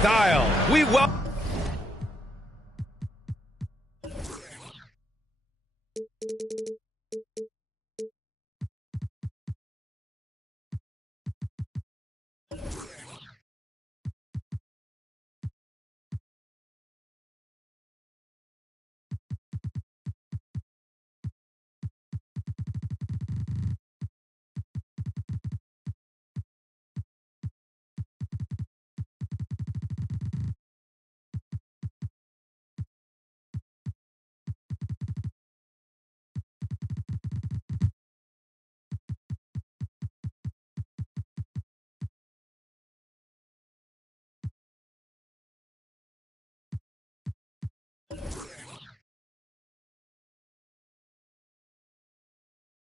style. We welcome.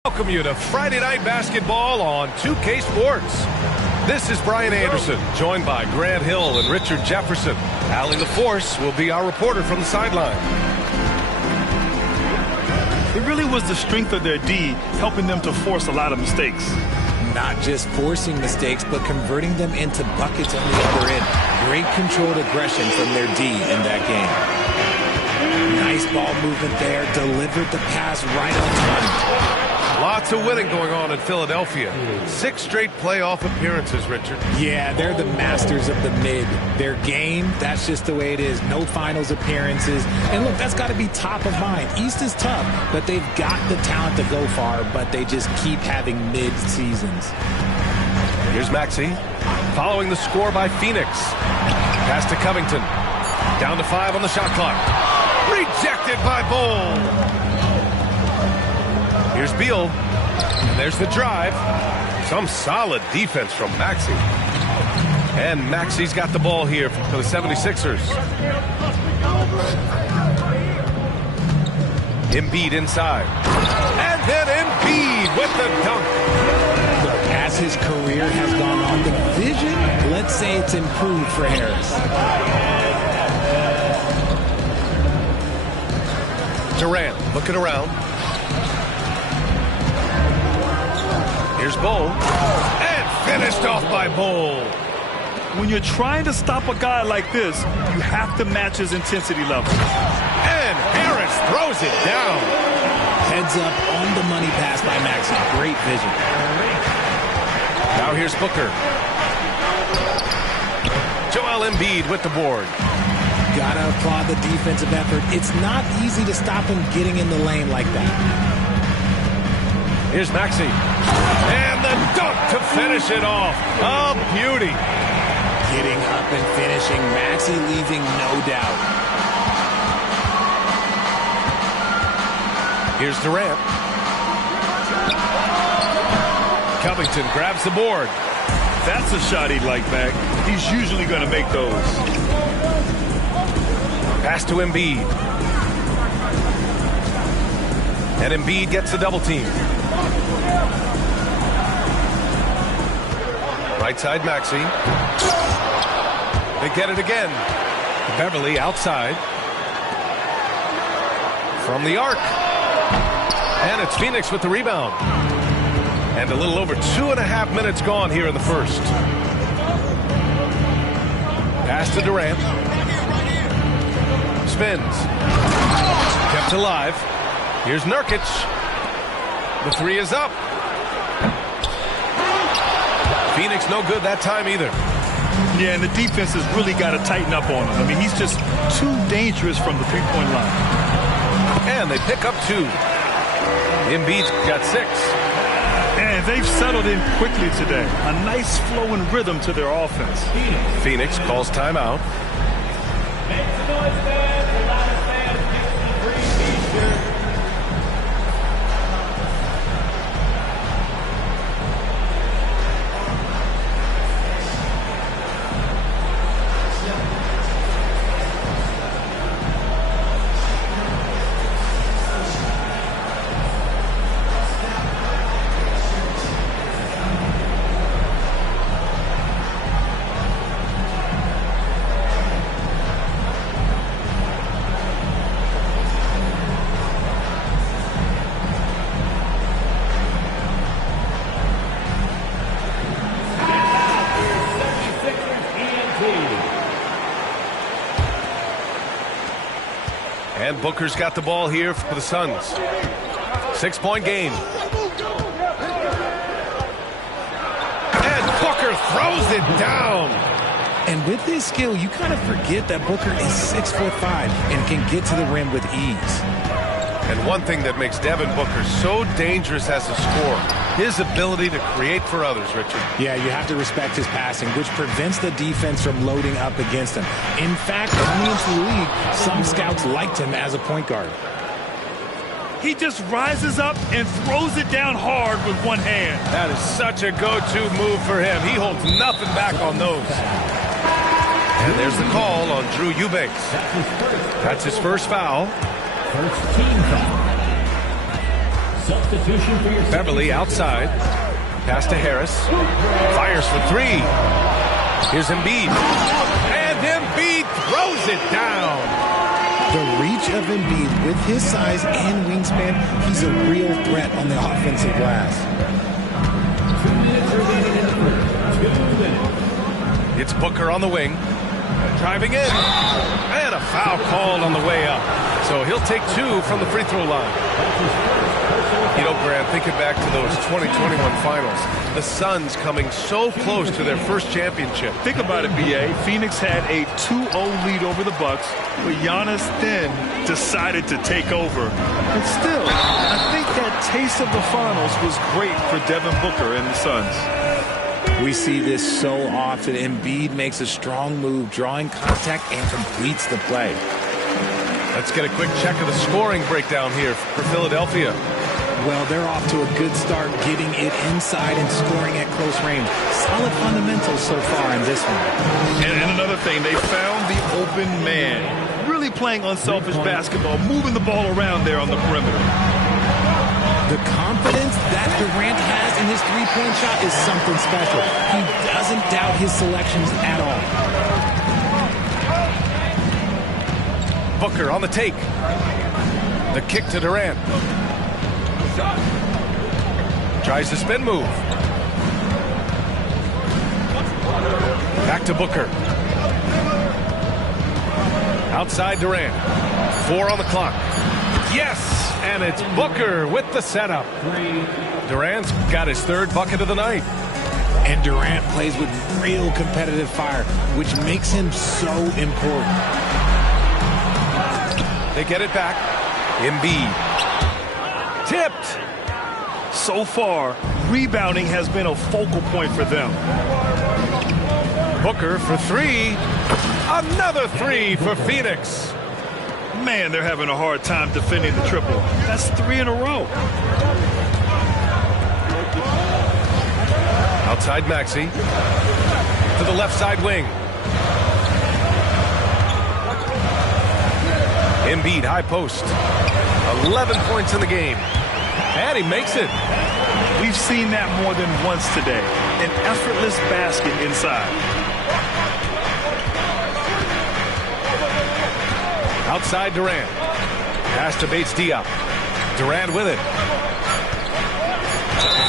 Welcome you to Friday Night Basketball on 2K Sports. This is Brian Anderson, joined by Grant Hill and Richard Jefferson. Allie LaForce will be our reporter from the sideline. It really was the strength of their D helping them to force a lot of mistakes. Not just forcing mistakes, but converting them into buckets on the other end. Great controlled aggression from their D in that game. Nice ball movement there. Delivered the pass right on time. Lots of winning going on in Philadelphia. 6 straight playoff appearances, Richard. Yeah, they're the masters of the mid. Their game, that's just the way it is. No finals appearances. And look, that's got to be top of mind. East is tough, but they've got the talent to go far, but they just keep having mid seasons. Here's Maxey, following the score by Phoenix. Pass to Covington. Down to 5 on the shot clock. Rejected by Bull. Here's Beal, and there's the drive. Some solid defense from Maxey. And Maxey's got the ball here for the 76ers. Embiid inside. And then Embiid with the dunk. Look, as his career has gone on, the vision, let's say it's improved for Harris. Durant looking around. Here's Bull, and finished off by Bull. When you're trying to stop a guy like this, you have to match his intensity level. And Harris throws it down. Heads up on the money pass by Maxey. Great vision. Now here's Booker. Joel Embiid with the board. Gotta applaud the defensive effort. It's not easy to stop him getting in the lane like that. Here's Maxey. And the dunk to finish it off. A beauty. Getting up and finishing. Maxey leaving no doubt. Here's Durant. Covington grabs the board. That's a shot he'd like back. He's usually going to make those. Pass to Embiid. And Embiid gets the double team. Right side, Maxey. They get it again. Beverly outside. From the arc. And it's Phoenix with the rebound. And a little over 2.5 minutes gone here in the first. Pass to Durant. Spins. Kept alive. Here's Nurkic. The 3 is up. Phoenix no good that time either. Yeah, and the defense has really got to tighten up on him. I mean, he's just too dangerous from the three-point line. And they pick up 2. Embiid's got 6. And they've settled in quickly today. A nice flow and rhythm to their offense. Phoenix calls timeout. Booker's got the ball here for the Suns. 6-point game. And Booker throws it down. And with his skill, you kind of forget that Booker is 6'5" and can get to the rim with ease. And one thing that makes Devin Booker so dangerous as a scorer, his ability to create for others, Richard. Yeah, you have to respect his passing, which prevents the defense from loading up against him. In fact, coming into the league, some scouts liked him as a point guard. He just rises up and throws it down hard with one hand. That is such a go-to move for him. He holds nothing back on those. And there's the call on Drew Eubanks. That's his first foul. First team foul. Substitution for your Beverly outside. Pass to Harris. Fires for three. Here's Embiid. And Embiid throws it down. The reach of Embiid with his size and wingspan, he's a real threat on the offensive glass. 2 minutes remaining in the first. 2 minutes. It's Booker on the wing. Driving in. And a foul called on the way up. So he'll take 2 from the free throw line. You know, Grant, thinking back to those 2021 finals, the Suns coming so close to their first championship. Think about it, B.A. Phoenix had a 2-0 lead over the Bucks, but Giannis then decided to take over. And still, I think that taste of the finals was great for Devin Booker and the Suns. We see this so often. Embiid makes a strong move, drawing contact, and completes the play. Let's get a quick check of the scoring breakdown here for Philadelphia. Well, they're off to a good start, getting it inside and scoring at close range. Solid fundamentals so far in this one. And another thing, they found the open man. Really playing unselfish basketball, moving the ball around there on the perimeter. The confidence that Durant has in his three-point shot is something special. He doesn't doubt his selections at all. Booker on the take. The kick to Durant. Tries the spin move. Back to Booker. Outside Durant. 4 on the clock. Yes! And it's Booker with the setup. Durant's got his 3rd bucket of the night. And Durant plays with real competitive fire, which makes him so important. They get it back. Embiid. Tipped. So far, rebounding has been a focal point for them. Booker for 3. Another 3 for Phoenix. Man, they're having a hard time defending the triple. That's 3 in a row. Outside Maxey. To the left side wing. Embiid, high post. 11 points in the game. And he makes it. We've seen that more than once today. An effortless basket inside. Outside Durant. Pass to Bates-Diop. Durant with it.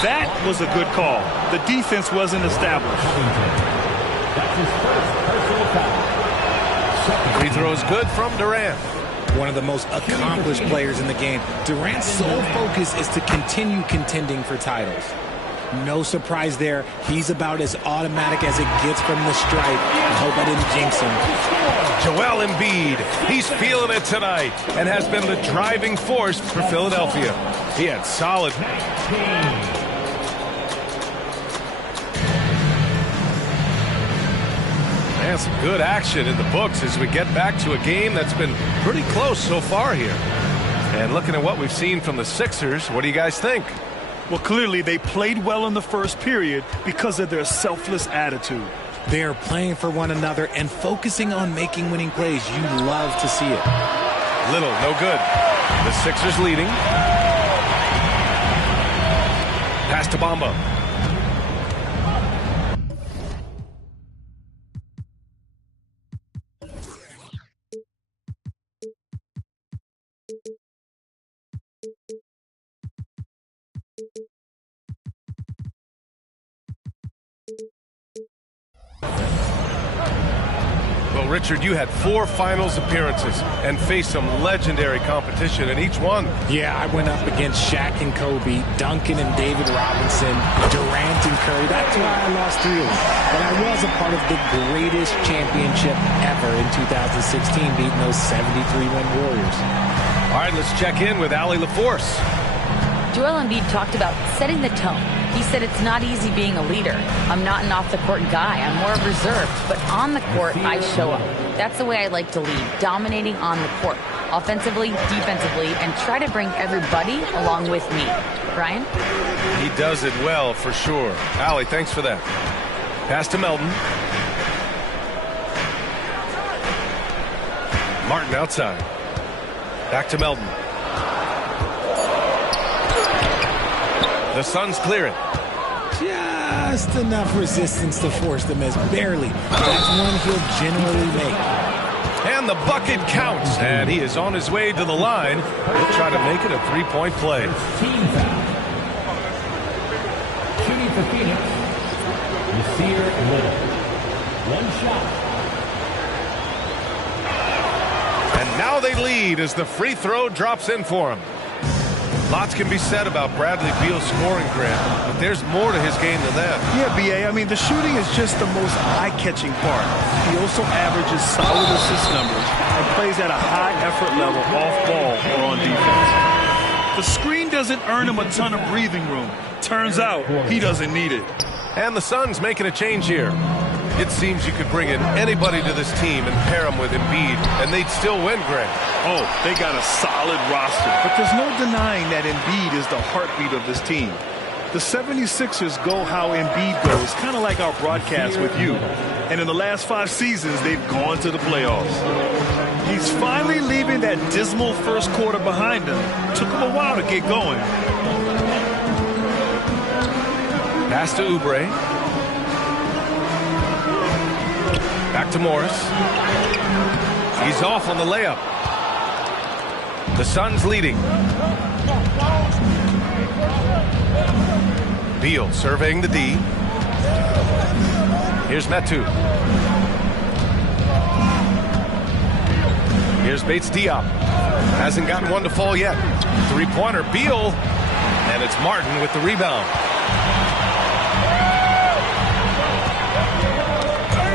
That was a good call. The defense wasn't established. That's his first personal foul. Free throw is good from Durant. One of the most accomplished players in the game. Durant's sole focus is to continue contending for titles. No surprise there. He's about as automatic as it gets from the stripe. I hope I didn't jinx him. Joel Embiid, he's feeling it tonight and has been the driving force for Philadelphia. He had solid. Man, some good action in the books as we get back to a game that's been pretty close so far here. And looking at what we've seen from the Sixers, what do you guys think? Well, clearly they played well in the first period because of their selfless attitude. They are playing for one another and focusing on making winning plays. You love to see it. Little, no good. The Sixers leading. Pass to Bamba. Richard, you had 4 finals appearances and faced some legendary competition in each one. Yeah, I went up against Shaq and Kobe, Duncan and David Robinson, Durant and Curry. That's why I lost 3 of them. But I was a part of the greatest championship ever in 2016, beating those 73-win Warriors. All right, let's check in with Allie LaForce. Joel Embiid talked about setting the tone. He said it's not easy being a leader. I'm not an off-the-court guy. I'm more reserved. But on the court, I show up. That's the way I like to lead, dominating on the court, offensively, defensively, and try to bring everybody along with me. Brian? He does it well, for sure. Allie, thanks for that. Pass to Melton. Martin outside. Back to Melton. The Suns clear it. Just enough resistance to force the miss. Barely. That's one he'll generally make. And the bucket counts. And he is on his way to the line. He'll try to make it a 3-point play. Team foul. Shooting for Phoenix, Nasir Little. 1 shot. And now they lead as the free throw drops in for him. Lots can be said about Bradley Beal's scoring, Grant, but there's more to his game than that. Yeah, B.A., I mean, the shooting is just the most eye-catching part. He also averages solid assist numbers and plays at a high effort level off ball or on defense. The screen doesn't earn him a ton of breathing room. Turns out he doesn't need it. And the Suns making a change here. It seems you could bring in anybody to this team and pair them with Embiid, and they'd still win, Grant. Oh, they got a solid roster. But there's no denying that Embiid is the heartbeat of this team. The 76ers go how Embiid goes, kind of like our broadcast with you. And in the last 5 seasons, they've gone to the playoffs. He's finally leaving that dismal first quarter behind him. Took him a while to get going. Pass to Oubre. Back to Morris. He's off on the layup. The Suns leading. Beal surveying the D. Here's Metu. Here's Bates Diop. Hasn't gotten one to fall yet. 3-pointer, Beal. And it's Martin with the rebound.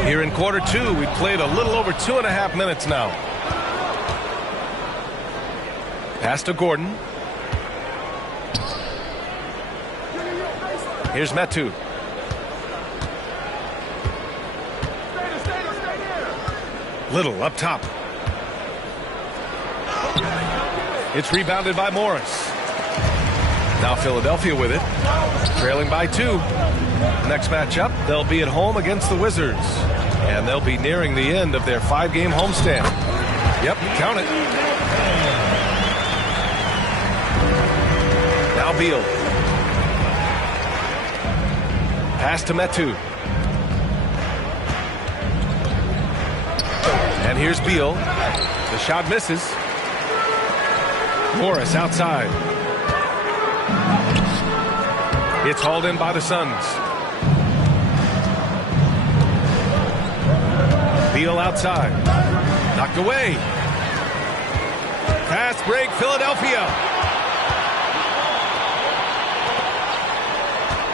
Here in quarter 2, we played a little over 2.5 minutes now. Pass to Gordon. Here's Metu. Little up top. It's rebounded by Morris. Now Philadelphia with it. Trailing by 2. Next matchup, they'll be at home against the Wizards. And they'll be nearing the end of their 5-game homestand. Yep, count it. Now Beal. Pass to Metu. And here's Beal. The shot misses. Morris outside. It's hauled in by the Suns. Beal outside. Knocked away. Fast break, Philadelphia.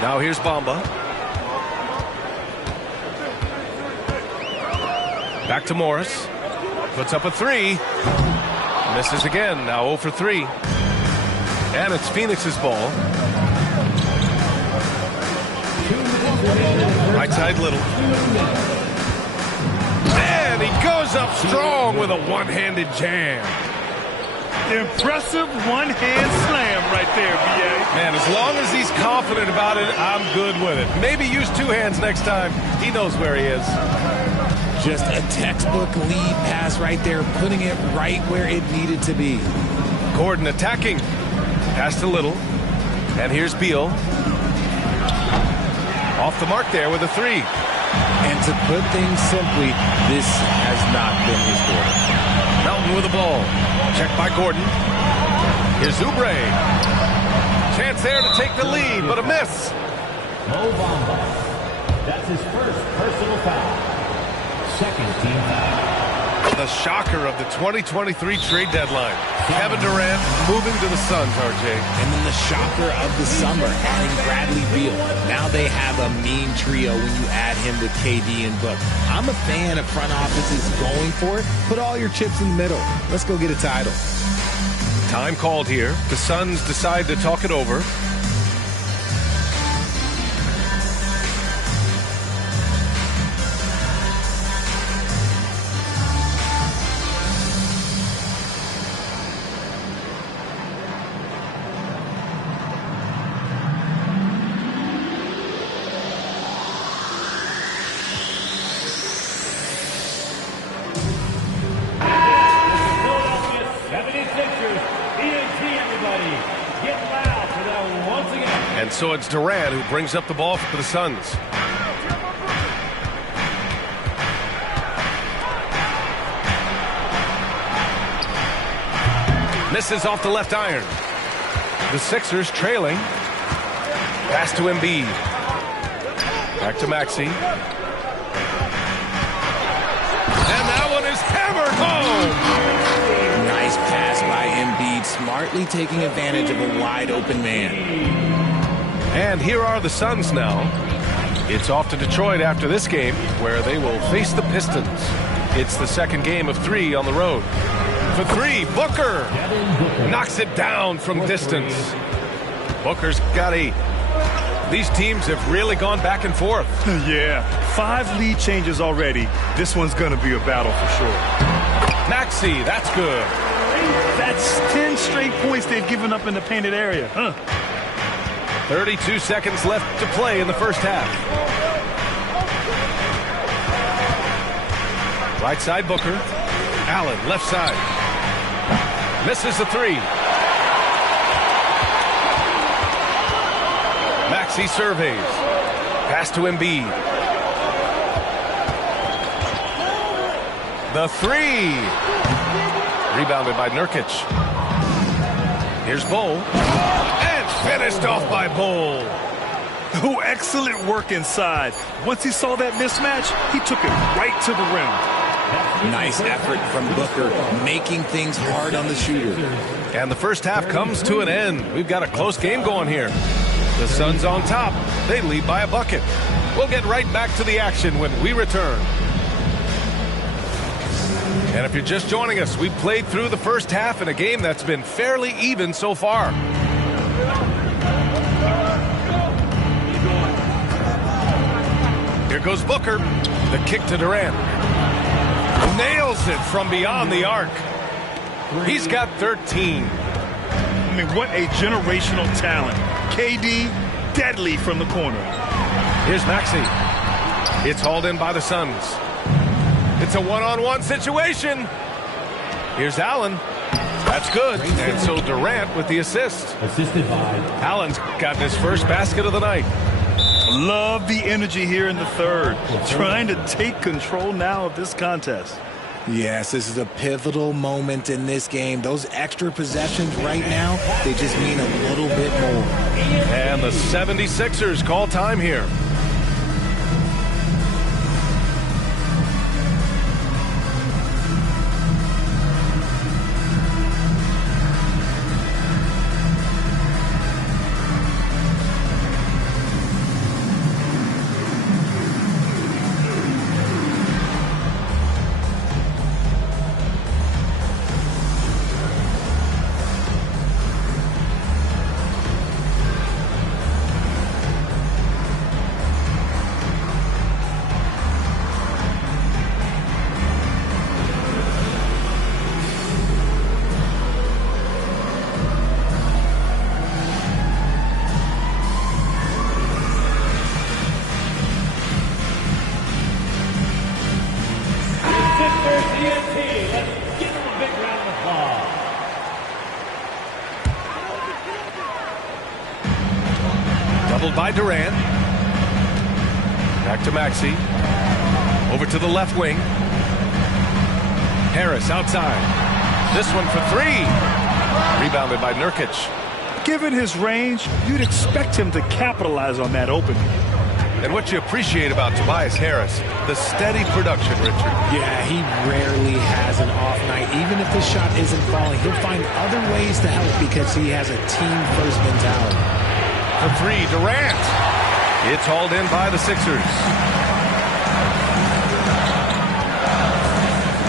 Now here's Bamba. Back to Morris. Puts up a 3. Misses again. Now 0 for 3. And it's Phoenix's ball. Right side, Little. And he goes up strong with a one-handed jam. Impressive one-hand slam right there, B.A. Man, as long as he's confident about it, I'm good with it. Maybe use 2 hands next time. He knows where he is. Just a textbook lead pass right there, putting it right where it needed to be. Gordon attacking. Pass to Little. And here's Beal. Off the mark there with a 3. And to put things simply, this has not been his quarter. Melton with the ball. Checked by Gordon. Here's Oubre. Chance there to take the lead, but a miss. Mo Bamba. That's his first personal foul. second team foul. The shocker of the 2023 trade deadline. Kevin Durant moving to the Suns, RJ. And then the shocker of the summer, adding Bradley Beal. Now they have a mean trio when you add him with KD and Book. I'm a fan of front offices going for it. Put all your chips in the middle. Let's go get a title. Time called here. The Suns decide to talk it over. And so it's Durant who brings up the ball for the Suns. Misses off the left iron. The Sixers trailing. Pass to Embiid. Back to Maxey. And that one is hammered home. Nice pass by Embiid, smartly taking advantage of a wide open man. And here are the Suns now. It's off to Detroit after this game, where they will face the Pistons. It's the second game of 3 on the road. For 3, Booker knocks it down from distance. Booker's got 8. These teams have really gone back and forth. Yeah, 5 lead changes already. This one's going to be a battle for sure. Maxey, that's good. That's 10 straight points they've given up in the painted area. 32 seconds left to play in the first half. Right side, Booker. Allen, left side. Misses the 3. Maxey surveys. Pass to Embiid. The 3. Rebounded by Nurkic. Here's Bull. Finished off by Bull. Oh, excellent work inside. Once he saw that mismatch, he took it right to the rim. Nice effort from Booker, making things hard on the shooter. And the first half comes to an end. We've got a close game going here. The Suns on top. They lead by a bucket. We'll get right back to the action when we return. And if you're just joining us, we've played through the first half in a game that's been fairly even so far. Here goes Booker. The kick to Durant. Nails it from beyond the arc. He's got 13. I mean, what a generational talent. KD, deadly from the corner. Here's Maxey. It's hauled in by the Suns. It's a one-on-one situation. Here's Allen. That's good. And so Durant with the assist. Assisted by Allen's gotten his first basket of the night. Love the energy here in the third. Trying to take control now of this contest. Yes, this is a pivotal moment in this game. Those extra possessions right now, they just mean a little bit more. And the 76ers call time here. By Durant. Back to Maxey. Over to the left wing. Harris outside. This one for 3. Rebounded by Nurkic. Given his range, you'd expect him to capitalize on that opening. And what you appreciate about Tobias Harris, the steady production, Richard. Yeah, he rarely has an off night. Even if the shot isn't falling, he'll find other ways to help because he has a team-first mentality. For three, Durant. It's hauled in by the Sixers.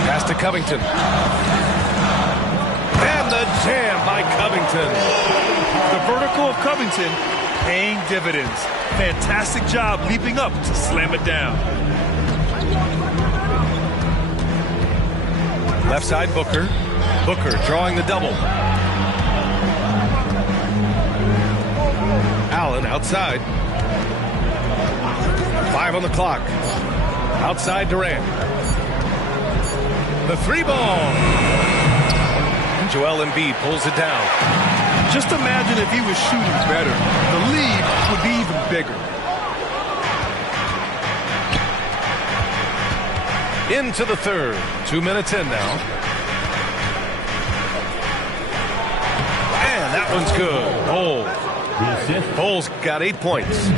Pass to Covington. And the jam by Covington. The vertical of Covington paying dividends. Fantastic job leaping up to slam it down. Left side, Booker. Booker drawing the double. Allen outside. 5 on the clock. Outside Durant. The three ball. And Joel Embiid pulls it down. Just imagine if he was shooting better. The lead would be even bigger. Into the third. 2 minutes in now. And that one's good. Bull's got 8 points.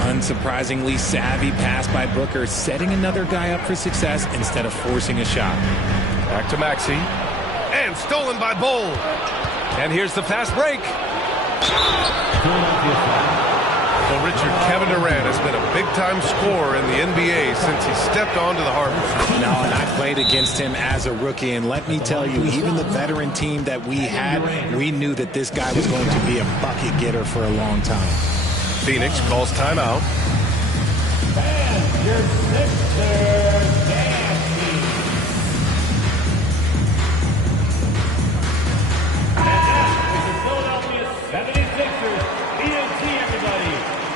Unsurprisingly savvy pass by Booker, setting another guy up for success instead of forcing a shot. Back to Maxey. And stolen by Bull. And here's the fast break. Well, Richard, Kevin Durant has been a big-time scorer in the NBA since he stepped onto the Harbor. No, and I played against him as a rookie, and let me tell you, even the veteran team that we had, we knew that this guy was going to be a bucket getter for a long time. Phoenix calls timeout. And your Sixers dancing. And that is the Philadelphia 76ers. ENT, everybody.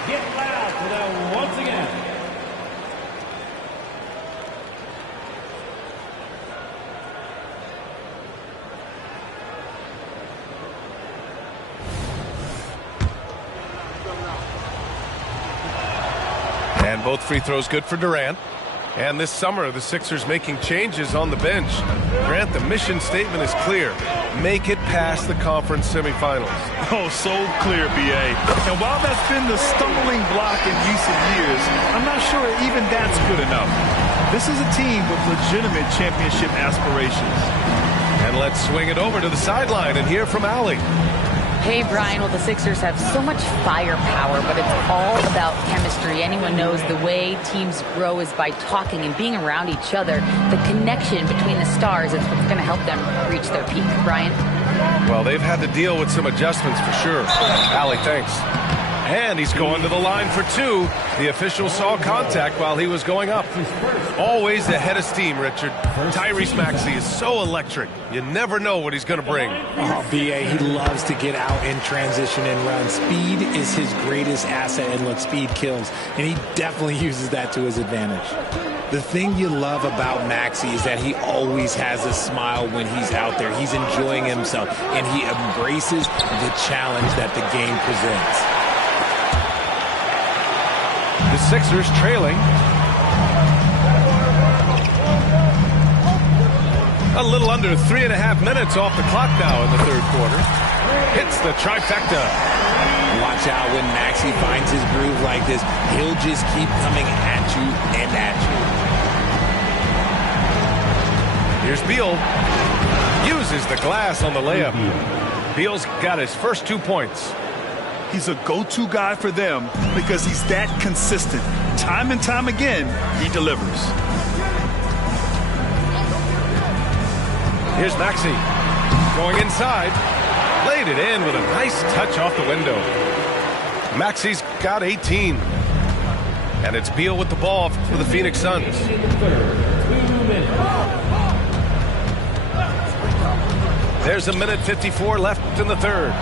Get loud for them once again. And both free throws good for Durant. And this summer, the Sixers making changes on the bench. Grant, the mission statement is clear. Make it past the conference semifinals. Oh, so clear, B.A. And while that's been the stumbling block in recent years, I'm not sure even that's good enough. This is a team with legitimate championship aspirations. And let's swing it over to the sideline and hear from Allie. Hey, Brian, well, the Sixers have so much firepower, but it's all about chemistry. Anyone knows the way teams grow is by talking and being around each other. The connection between the stars is what's going to help them reach their peak. Brian? Well, they've had to deal with some adjustments for sure. Allie, thanks. And he's going to the line for two. The official saw contact while he was going up. Always ahead of steam, Richard. Tyrese Maxey is so electric. You never know what he's going to bring. Oh, B.A., he loves to get out in transition and run. Speed is his greatest asset, and look, speed kills. And he definitely uses that to his advantage. The thing you love about Maxey is that he always has a smile when he's out there. He's enjoying himself, and he embraces the challenge that the game presents. The Sixers trailing. A little under 3.5 minutes off the clock now in the third quarter. Hits the trifecta. Watch out when Maxey finds his groove like this. He'll just keep coming at you and at you. Here's Beal. Uses the glass on the layup. Beal's got his first 2 points. He's a go-to guy for them because he's that consistent. Time and time again, he delivers. Here's Maxey. Going inside. Laid it in with a nice touch off the window. Maxey's got 18. And it's Beal with the ball for the Phoenix Suns. There's 1:54 left in the third.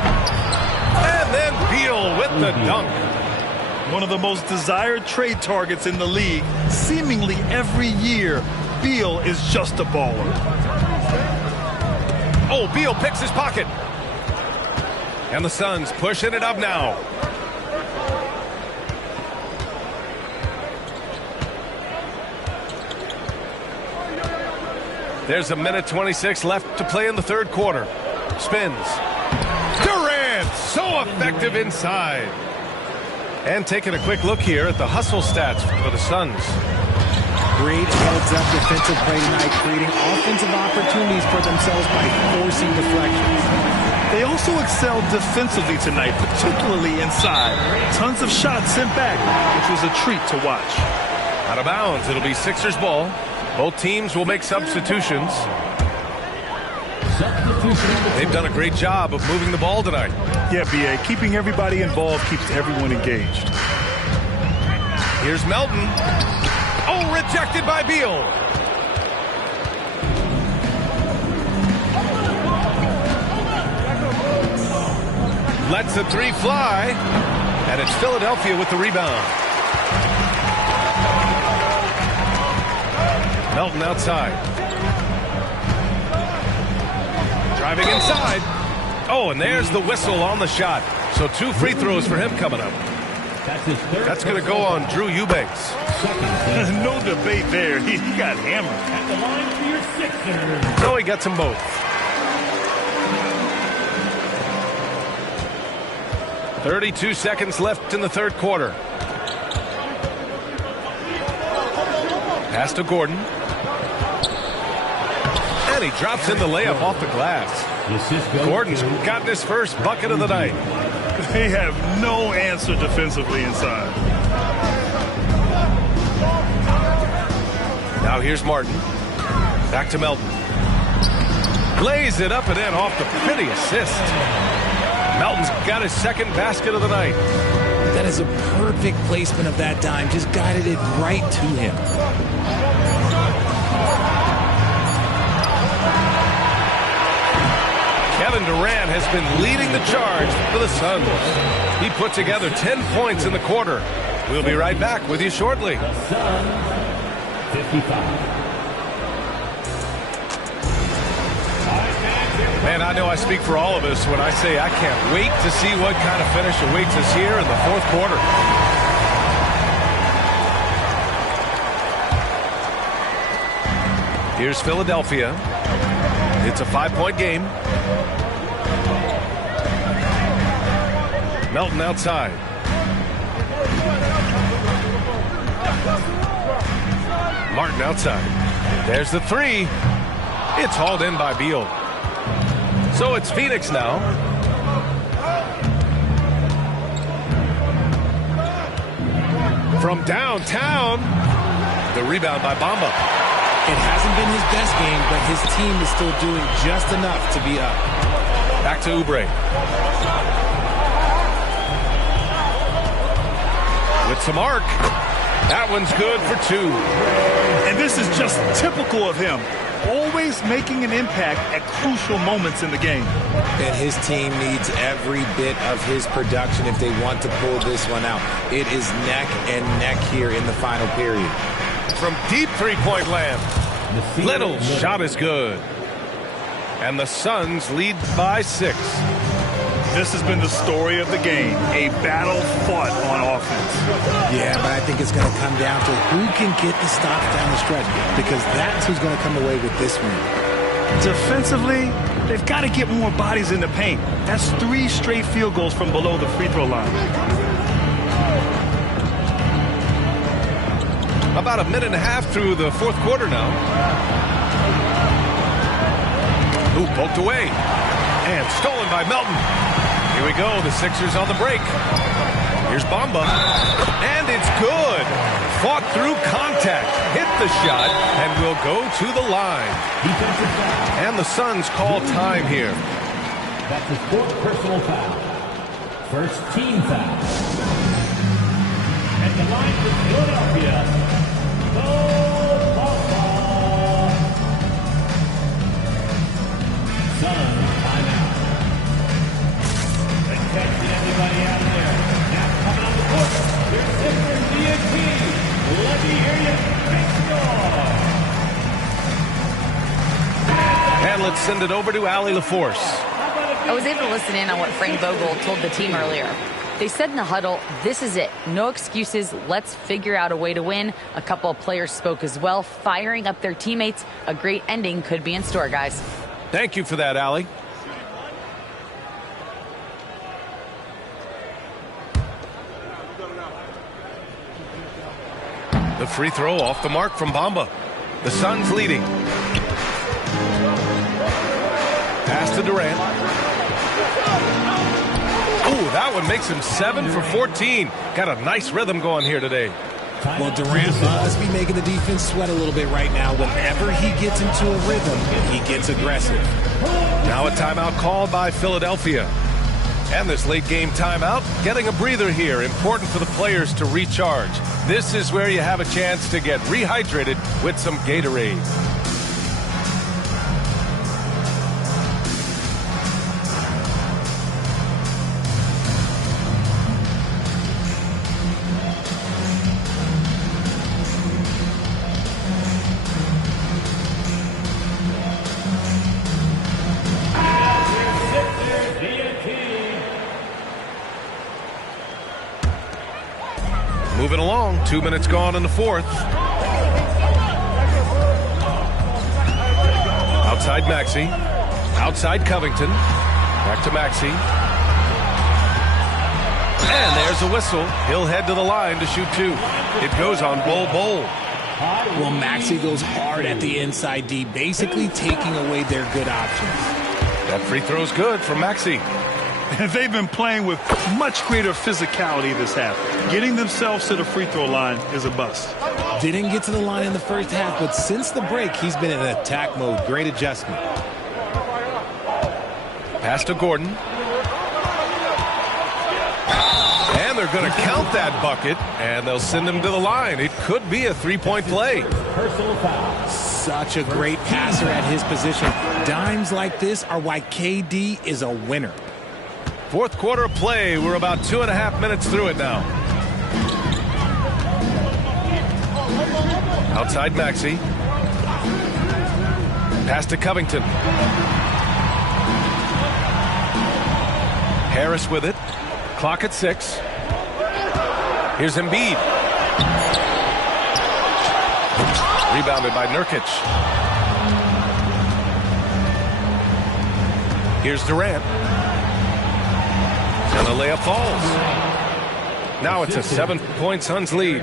And then Beal with the dunk. One of the most desired trade targets in the league. Seemingly every year, Beal is just a baller. Oh, Beal picks his pocket. And the Suns pushing it up now. There's 1:26 left to play in the third quarter. Spins. Durant, so effective inside. And taking a quick look here at the hustle stats for the Suns. Great heads-up defensive play tonight, creating offensive opportunities for themselves by forcing deflections. They also excelled defensively tonight, particularly inside. Tons of shots sent back, which was a treat to watch. Out of bounds, it'll be Sixers ball. Both teams will make substitutions. They've done a great job of moving the ball tonight. Yeah, B.A., keeping everybody involved keeps everyone engaged. Here's Melton. Oh, rejected by Beal. Lets the three fly, and it's Philadelphia with the rebound. Melton outside. Driving inside. Oh, and there's the whistle on the shot. So 2 free throws for him coming up. That's going to go on Drew Eubanks. No debate there. He got hammered. At the line for your Sixers. So he gets them both. .32 seconds left in the third quarter. Pass to Gordon. And he drops in the layup off the glass. Gordon's gotten his first bucket of the night. They have no answer defensively inside. Now here's Martin. Back to Melton. Lays it up and in off the pretty assist. Melton's got his second basket of the night. That is a perfect placement of that dime. Just guided it right to him. Kevin Durant has been leading the charge for the Suns. He put together 10 points in the quarter. We'll be right back with you shortly. The Suns, 55. Man, I know I speak for all of us when I say I can't wait to see what kind of finish awaits us here in the fourth quarter. Here's Philadelphia. It's a 5-point game. Melton outside. Martin outside. There's the three. It's hauled in by Beal. So it's Phoenix now. From downtown, the rebound by Bamba. It hasn't been his best game, but his team is still doing just enough to be up. Back to Oubre. With some arc. That one's good for 2. And this is just typical of him. Always making an impact at crucial moments in the game. And his team needs every bit of his production if they want to pull this one out. It is neck and neck here in the final period. From deep three-point land. Little shot is good. And the Suns lead by 6. This has been the story of the game. A battle fought on offense. Yeah, but I think it's going to come down to who can get the stops down the stretch, because that's who's going to come away with this win. Defensively, they've got to get more bodies in the paint. That's 3 straight field goals from below the free throw line. About a minute and a half through the fourth quarter now. Ooh, poked away. And stolen by Melton. Here we go, the Sixers on the break. Here's Bamba. And it's good. Fought through contact. Hit the shot and will go to the line. And the Suns call time here. That's his 4th personal foul. First team foul. At the line for Philadelphia. Suns timeout. Attention everybody out there. Now coming on the court. Your Sixers DNP. Let me hear you big score. And let's send it over to Allie LaForce. I was able to listen in on what Frank Vogel told the team earlier. They said in the huddle, this is it. No excuses. Let's figure out a way to win. A couple of players spoke as well, firing up their teammates. A great ending could be in store, guys. Thank you for that, Allie. The free throw off the mark from Bamba. The Suns leading. Pass to Durant. Ooh, that one makes him 7 for 14. Got a nice rhythm going here today. Well, Durant must be making the defense sweat a little bit right now. Whenever he gets into a rhythm, he gets aggressive. Now a timeout called by Philadelphia. And this late game timeout, getting a breather here. Important for the players to recharge. This is where you have a chance to get rehydrated with some Gatorade. Moving along, 2 minutes gone in the fourth. Outside Maxey. Outside Covington. Back to Maxey. And there's a whistle. He'll head to the line to shoot 2. It goes on Bol. Well, Maxey goes hard at the inside D, basically taking away their good options. That free throw's good from Maxey. They've been playing with much greater physicality this half. Getting themselves to the free throw line is a bust. Didn't get to the line in the first half, but since the break, he's been in attack mode. Great adjustment. Pass to Gordon. And they're going to count that bucket, and they'll send him to the line. It could be a three-point play. Personal foul. Such a great passer at his position. Dimes like this are why KD is a winner. Fourth quarter of play. We're about 2.5 minutes through it now. Outside Maxey. Pass to Covington. Harris with it. Clock at 6. Here's Embiid. Rebounded by Nurkic. Here's Durant. And the layup falls. Now it's a 7-point Suns lead.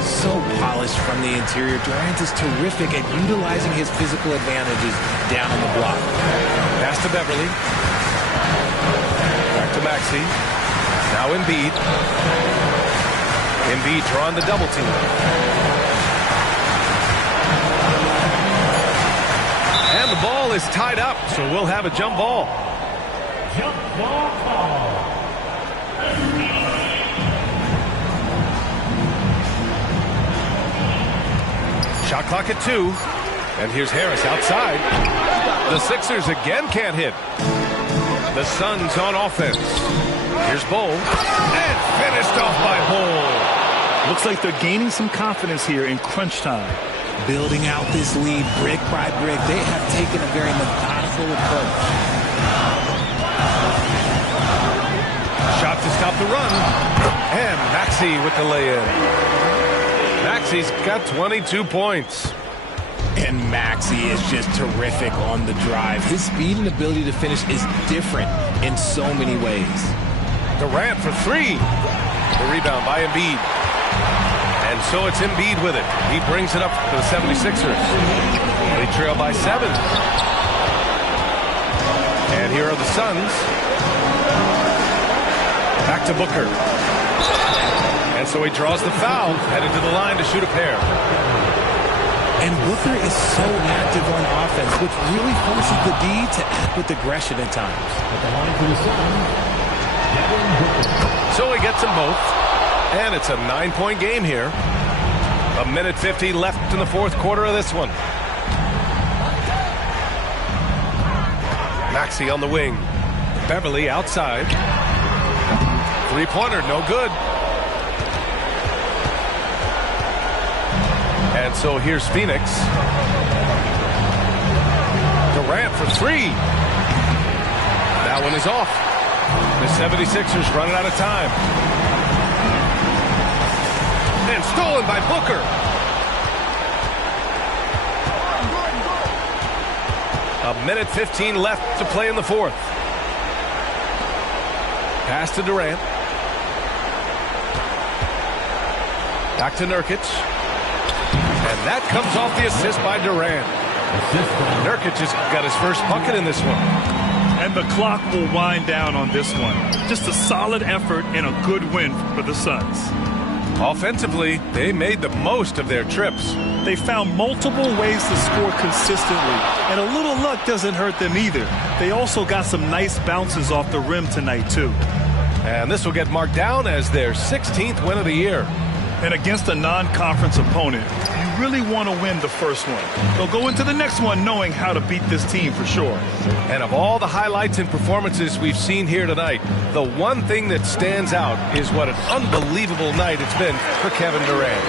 So polished from the interior. Durant is terrific at utilizing his physical advantages down on the block. Pass to Beverly. Back to Maxey. Now Embiid. Embiid drawing the double team. And the ball is tied up, so we'll have a jump ball. Jump ball call. Shot clock at 2. And here's Harris outside. The Sixers again can't hit. The Suns on offense. Here's Bol. And finished off by Bol. Looks like they're gaining some confidence here in crunch time. Building out this lead brick by brick. They have taken a very methodical approach. Shot to stop the run. And Maxey with the lay-in. Maxey's got 22 points. And Maxey is just terrific on the drive. His speed and ability to finish is different in so many ways. Durant for 3. The rebound by Embiid. And so it's Embiid with it. He brings it up to the 76ers. They trail by 7. And here are the Suns. Back to Booker. And so he draws the foul, headed to the line to shoot a pair. And Booker is so active on offense, which really forces the D to act with aggression at times. At the line for the Suns, Devin Booker. So he gets them both. And it's a 9-point game here. 1:50 left in the fourth quarter of this one. Maxey on the wing. Beverly outside. Three-pointer, no good. And so here's Phoenix. Durant for 3. That one is off. The 76ers running out of time. And stolen by Booker. A 1:15 left to play in the fourth. Pass to Durant. Back to Nurkic. That comes off the assist by Durant. Nurkic just got his first bucket in this one. And the clock will wind down on this one. Just a solid effort and a good win for the Suns. Offensively, they made the most of their trips. They found multiple ways to score consistently, and a little luck doesn't hurt them either. They also got some nice bounces off the rim tonight, too. And this will get marked down as their 16th win of the year. And against a non-conference opponent, you really want to win the first one. They'll go into the next one knowing how to beat this team for sure. And of all the highlights and performances we've seen here tonight, the one thing that stands out is what an unbelievable night it's been for Kevin Durant.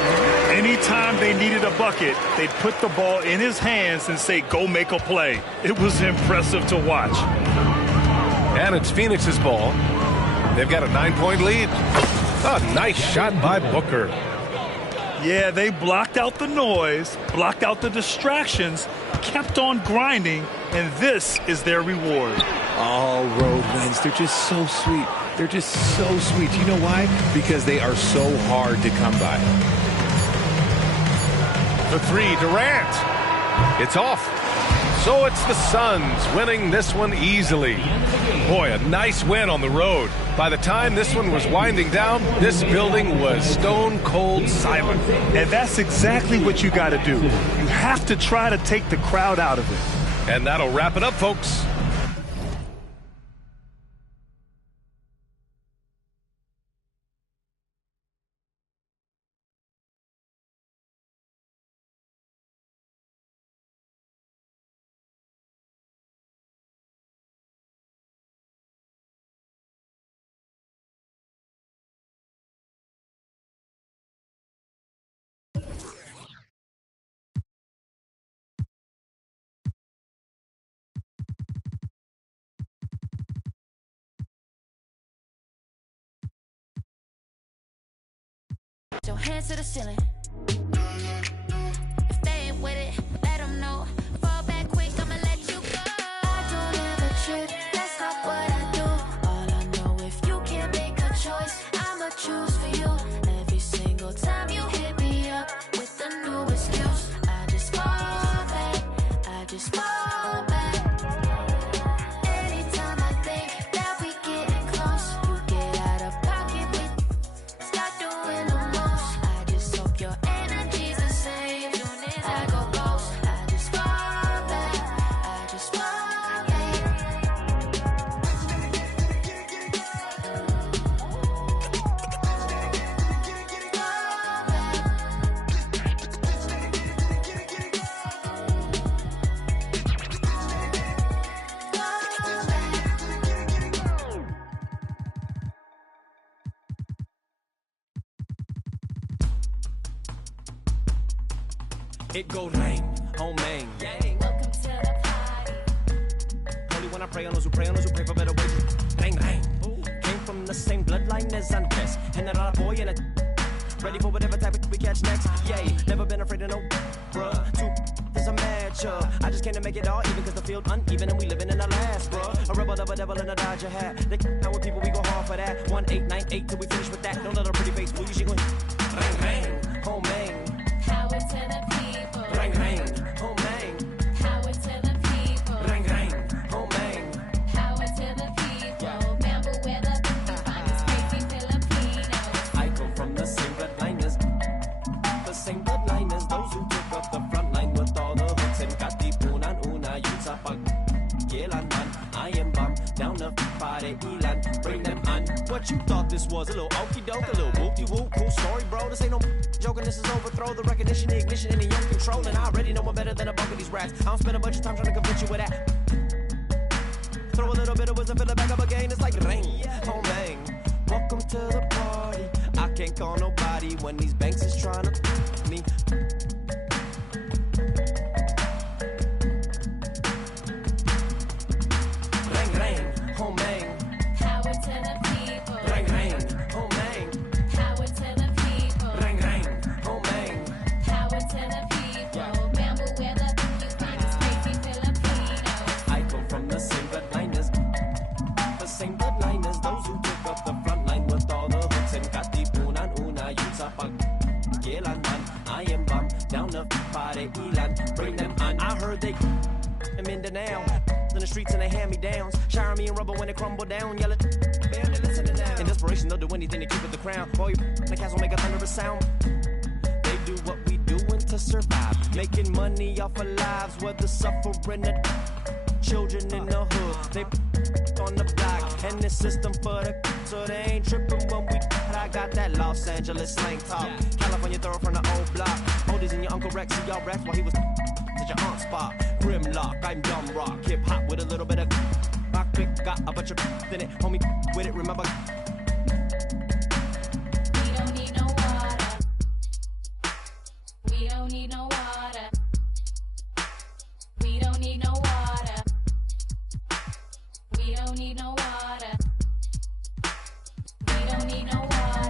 Anytime they needed a bucket, they'd put the ball in his hands and say, go make a play. It was impressive to watch. And it's Phoenix's ball. They've got a 9-point lead. A nice shot by Booker. Yeah, they blocked out the noise, blocked out the distractions, kept on grinding, and this is their reward. All road wins. They're just so sweet. They're just so sweet. You know why? Because they are so hard to come by. The three, Durant. It's off. So it's the Suns winning this one easily. Boy, a nice win on the road. By the time this one was winding down, this building was stone cold silent. And that's exactly what you got to do. You have to try to take the crowd out of it. And that'll wrap it up, folks. Your hands to the ceiling. If they ain't with it, let them know. Fall back quick, I'ma let you go. I don't ever trip, that's not what I do. All I know, if you can't make a choice, I'ma choose for you. Every single time you hit me up with a new excuse, I just fall back, I just fall back. Anytime I think that we getting close, you get out of pocket with, start doing the your energy's the same. I go ghost. I just fall back. I just fall back. It go rain, oh man. Welcome to the party. Only when I pray on those who pray for better wages. Rain, rain. Came from the same bloodline as Andres. And a lot of boy in a ready for whatever type of we catch next. Yay, never been afraid of no bruh. Two is a matchup. I just came to make it all even cause the field uneven and we living in the last, bruh. A rebel of a devil in a Dodger hat. They out with people, we go hard for that. 1898 till we finish with that. Don't let her pretty face fool you, she gon' rain, rain, oh man. Power to the people. Rain, rain, oh man. Power to the people. Rain, rain, oh man. Power to the people. Remember where the people find us crazy Filipinos. I come from the same bloodline as those who took up the front line with all the hooks and katipunan una yun sa pagkilanman. I am bomb down the party ilan, bring them on. What you thought this was, a little okie doke, a little whoop-de-whoop, cool story, bro. This ain't no joking, this is overthrow. The recognition, the ignition, and the young control. And I already know I'm better than a bunch of these rats. I don't spend a bunch of time trying to convince you with that. Throw a little bit of wisdom, fill it back up again. It's like rain, oh man. Welcome to the party. I can't call nobody when these banks is trying to me. Rain, rain, oh man. Power to the people. Rain, rain, oh man. Power to the people. Rain, rain, oh man. Power to the people. Remember where the people find us crazy Filipinos. I come from the same bloodline as those who took up the front line with all the hooks and katipunan una yun sa pagkilanman. party, Elan, bring them on. I heard they I'm in the now. In the streets and they hand me downs. Shower me in rubber when they crumble down. Yelling, barely listening now. In desperation, they'll do anything to keep it the crown. Boy, you the cats will make a thunderous sound. They do what we doing to survive. Making money off of lives, whether suffering or children in the hood. They on the block and the system for the so they ain't tripping when we. I got that Los Angeles slang talk. California throw from the old block. Oldies and your Uncle Rex, see y'all Rex while he was at your aunt's spot. Grimlock, I'm dumb rock. Hip hop with a little bit of rock pick. Got a bunch of in it. Homie with it, remember. We don't need no water. We don't need no water. We don't need no water. We don't need no water. We don't need no water.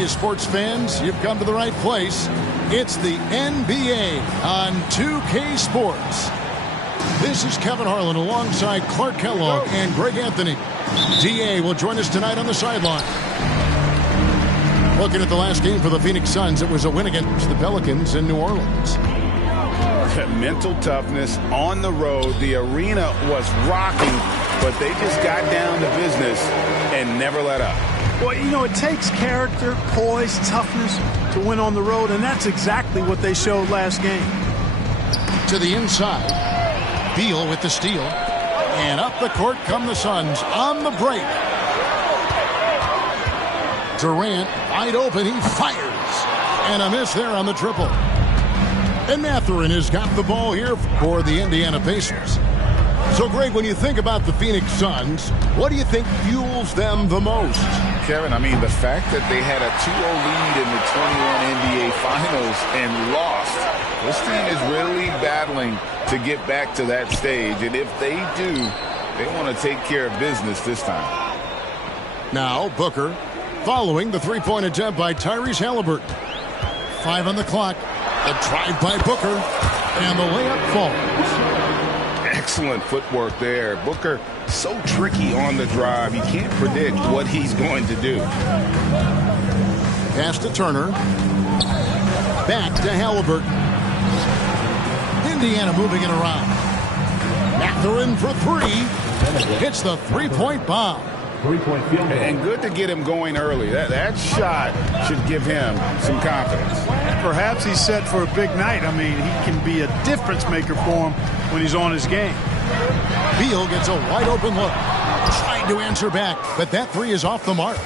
enthusiasts, sports fans, you've come to the right place. It's the NBA on 2K Sports. This is Kevin Harlan alongside Clark Kellogg and Greg Anthony. DA will join us tonight on the sideline. Looking at the last game for the Phoenix Suns, it was a win against the Pelicans in New Orleans. Mental toughness on the road. The arena was rocking, but they just got down to business and never let up. Well, you know, it takes character, poise, toughness to win on the road, and that's exactly what they showed last game. To the inside. Beal with the steal. And up the court come the Suns on the break. Durant, wide open, he fires. And a miss there on the triple. And Mathurin has got the ball here for the Indiana Pacers. So, Greg, when you think about the Phoenix Suns, what do you think fuels them the most? Kevin, I mean, the fact that they had a 2-0 lead in the 21 NBA Finals and lost. This team is really battling to get back to that stage. And if they do, they want to take care of business this time. Now, Booker, following the three-point attempt by Tyrese Halliburton. 5 on the clock. A drive by Booker. And the layup falls. Excellent footwork there. Booker so tricky on the drive. You can't predict what he's going to do. Pass to Turner. Back to Halliburton. Indiana moving it around. Mathurin for 3. Hits the three-point bomb. And good to get him going early. That shot should give him some confidence. Perhaps he's set for a big night. I mean, he can be a difference maker for him when he's on his game. Beal gets a wide open look. Tried to answer back, but that 3 is off the mark.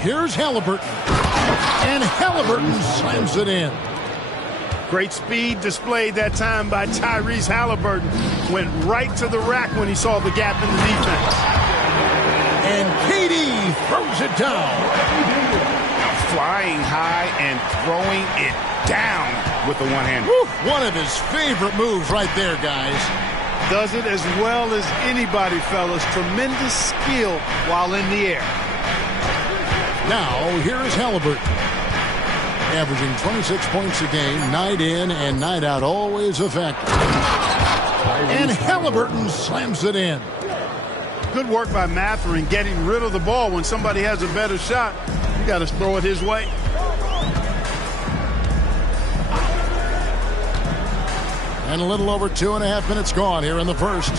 Here's Halliburton. And Halliburton slams it in. Great speed displayed that time by Tyrese Halliburton. Went right to the rack when he saw the gap in the defense. And KD throws it down. Flying high and throwing it down with the one-hand. One of his favorite moves right there, guys. Does it as well as anybody, fellas. Tremendous skill while in the air. Now, here is Halliburton. Averaging 26 points a game, night in and night out, always effective. And Halliburton slams it in. Good work by Mathurin getting rid of the ball when somebody has a better shot. You got to throw it his way. And a little over 2.5 minutes gone here in the first.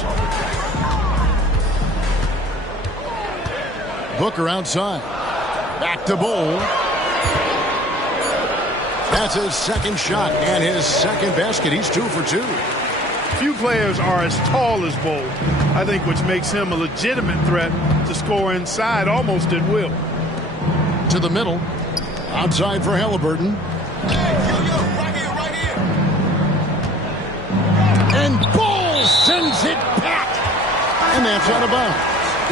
Booker outside. Back to Bull. That's his second shot and his second basket. He's 2 for 2. Few players are as tall as Bull, I think, which makes him a legitimate threat to score inside almost at will. To the middle. Outside for Halliburton. Right here. And Bull sends it back. And that's out of bounds.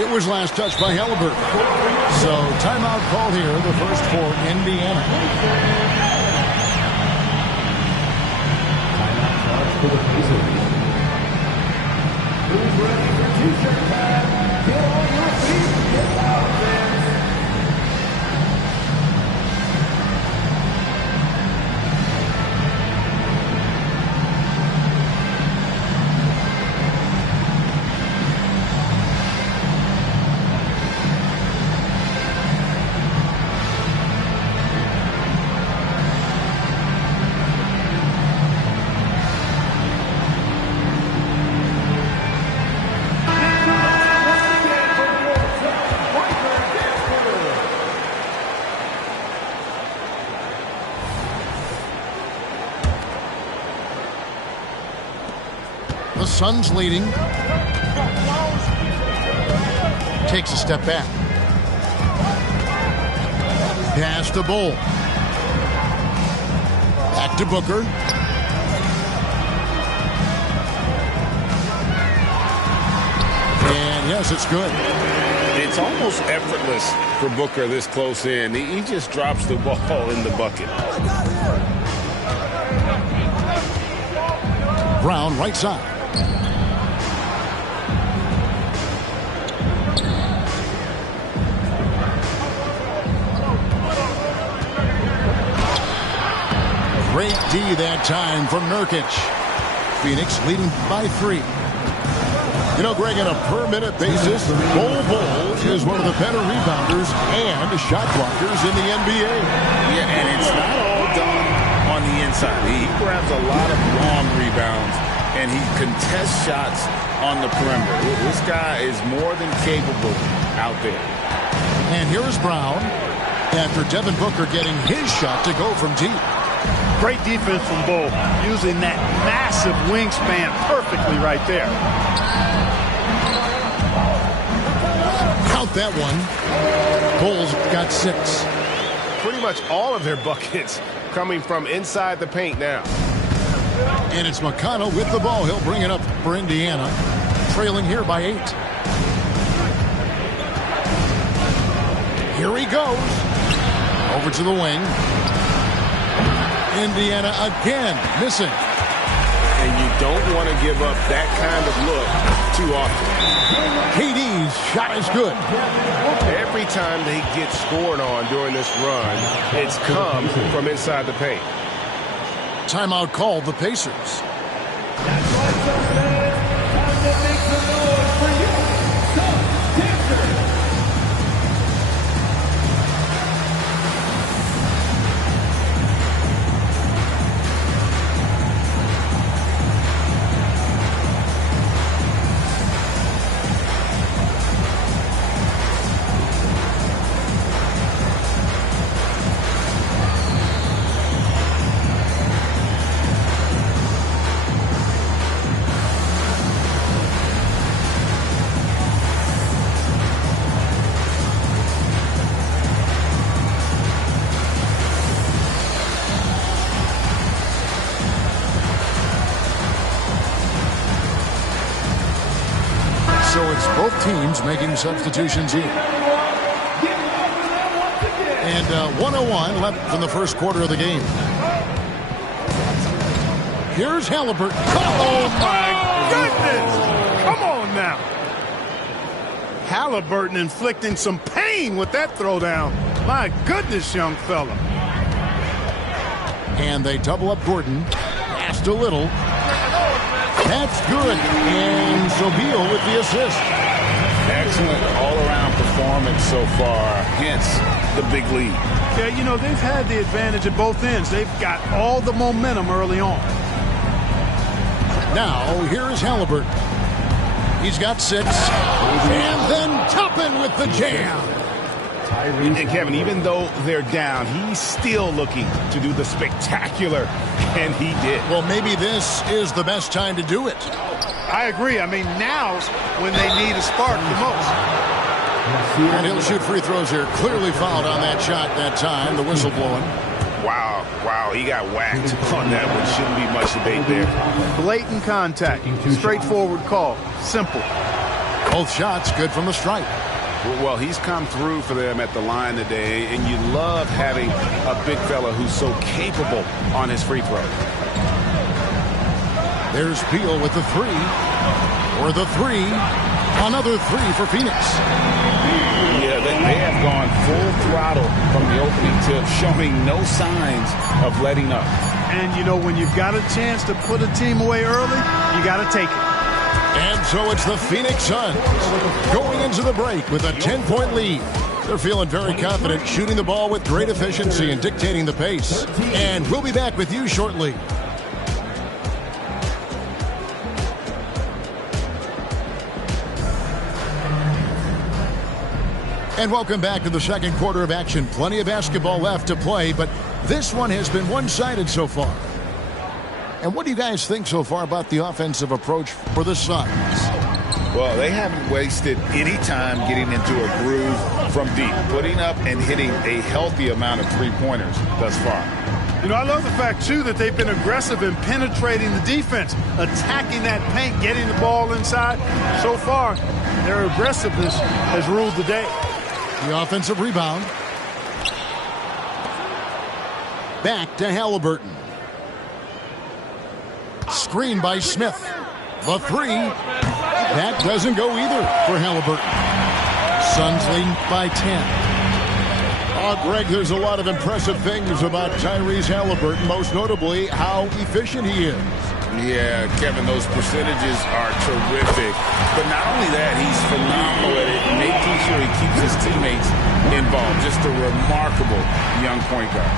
It was last touched by Halliburton. So timeout called here, the first for Indiana. For the Pacers. Who's ready for t-shirt time? Get on your feet. Get loud, fans. The Suns leading. Takes a step back. Pass to Bull. Back to Booker. And yes, it's good. It's almost effortless for Booker this close in. He just drops the ball in the bucket. Brown, right side. Great D that time from Nurkic. Phoenix leading by 3. You know, Greg, on a per-minute basis, Bol is one of the better rebounders and shot blockers in the NBA. Yeah, and it's not all done on the inside. He grabs a lot of long rebounds, and he contests shots on the perimeter. This guy is more than capable out there. And here's Brown after Devin Booker getting his shot to go from deep. Great defense from Bol, using that massive wingspan perfectly right there. Count that one. Bol's got 6. Pretty much all of their buckets coming from inside the paint now. And it's McConnell with the ball. He'll bring it up for Indiana, trailing here by 8. Here he goes. Over to the wing. Indiana again missing. And you don't want to give up that kind of look too often. KD's shot is good. Every time they get scored on during this run, it's come from inside the paint. Timeout called the Pacers. That's why some fans have to make some noise for you. Some dancers. So it's both teams making substitutions here. And 1:01 left in the first quarter of the game. Here's Halliburton. Oh, my goodness. Come on now. Halliburton inflicting some pain with that throwdown. My goodness, young fella. And they double up Gordon. Passed a little. That's good. And Sobeel with the assist. Excellent all-around performance so far, hence the big lead. Yeah, you know, they've had the advantage at both ends. They've got all the momentum early on. Now, here's Halliburton. He's got 6. And then Toppin with the jam. And Kevin, even though they're down, he's still looking to do the spectacular, and he did. Well, maybe this is the best time to do it. I agree. I mean, now's when they need a spark the most. And he'll shoot free throws here. Clearly fouled on that shot that time. The whistle blowing. Wow, he got whacked on that one. Shouldn't be much debate there. Blatant contact. Straightforward call. Simple. Both shots good from the stripe. Well, he's come through for them at the line today, and you love having a big fella who's so capable on his free throw. There's Beal with the 3. Or the 3. Another 3 for Phoenix. Yeah, they have gone full throttle from the opening tip, showing no signs of letting up. And, you know, when you've got a chance to put a team away early, you got to take it. And so it's the Phoenix Suns going into the break with a 10-point lead. They're feeling very confident, shooting the ball with great efficiency and dictating the pace. And we'll be back with you shortly. And welcome back to the second quarter of action. Plenty of basketball left to play, but this one has been one-sided so far. And what do you guys think so far about the offensive approach for the Suns? Well, they haven't wasted any time getting into a groove from deep, putting up and hitting a healthy amount of three-pointers thus far. You know, I love the fact, too, that they've been aggressive in penetrating the defense, attacking that paint, getting the ball inside. So far, their aggressiveness has ruled the day. The offensive rebound. Back to Halliburton. Screen by Smith. The 3. That doesn't go either for Halliburton. Suns leading by 10. Greg, there's a lot of impressive things about Tyrese Halliburton, most notably how efficient he is. Yeah, Kevin, those percentages are terrific. But not only that, he's phenomenal at it, making sure he keeps his teammates involved. Just a remarkable young point guard.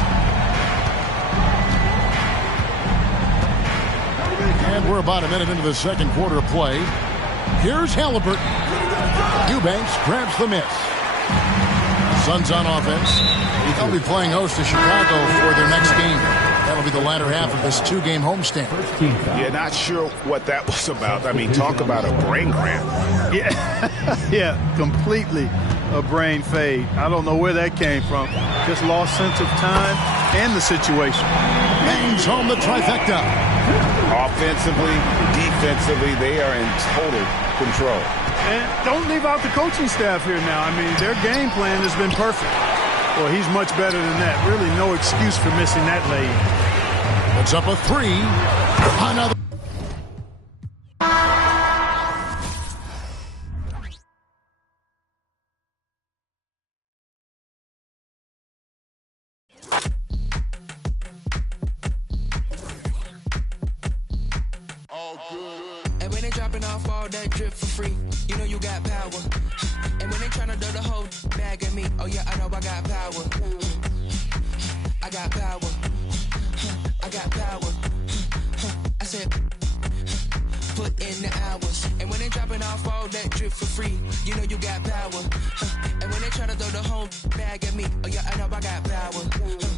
And we're about a minute into the second quarter of play. Here's Halliburton. Eubanks grabs the miss. Suns on offense. They'll be playing host to Chicago for their next game. That'll be the latter half of this two-game homestand. Yeah, not sure what that was about. I mean, talk about a brain cramp. Yeah, completely a brain fade. I don't know where that came from. Just lost sense of time and the situation. Bangs home the trifecta. Offensively, defensively, they are in total control. And don't leave out the coaching staff here now. I mean, their game plan has been perfect. Well, he's much better than that. Really no excuse for missing that lane. Puts up a three. Another. And when they dropping off all that drip for free, you know you got power. And when they tryna do the whole bag at me, oh yeah, I know I got power. I got power. I got power. I said, put in the hours. And when they dropping off all that drip for free, you know you got power. And when they tryna throw the whole bag at me, oh yeah, I know I got power.